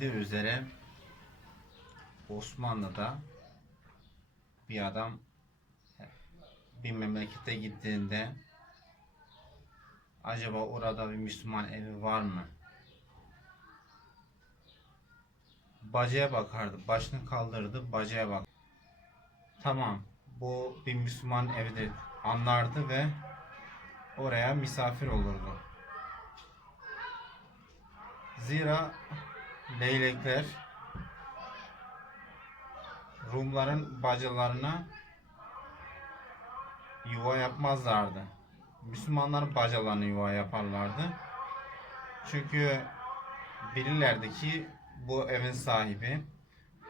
bilindiği üzere Osmanlı'da bir adam bir memlekete gittiğinde acaba orada bir Müslüman evi var mı? Bacaya bakardı. Başını kaldırdı. Bacaya bak. Tamam. Bu bir Müslüman evidir anlardı ve oraya misafir olurdu. Zira leylekler Rumların bacalarına yuva yapmazlardı. Müslümanların bacalarına yuva yaparlardı. Çünkü bilirlerdi ki bu evin sahibi,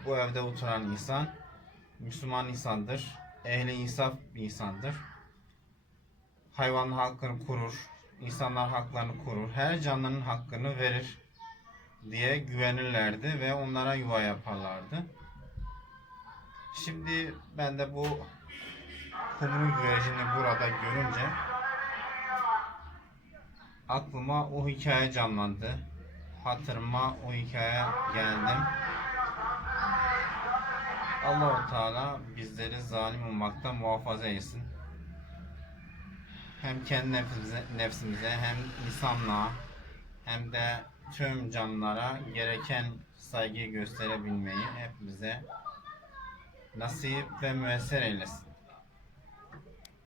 bu evde oturan insan Müslüman insandır, ehli insaf bir insandır. Hayvan hakkını korur, insanlar haklarını korur, her canlının hakkını verir diye güvenirlerdi ve onlara yuva yaparlardı. Şimdi ben de bu kumunun güvercini burada görünce aklıma o hikaye canlandı. Hatırıma o hikaye geldim. Allahu Teala bizleri zalim olmaktan muhafaza etsin. Hem kendi nefsimize, nefsimize hem insanlığa hem de tüm canlılara gereken saygıyı gösterebilmeyi hepimize nasip ve müesser eylesin.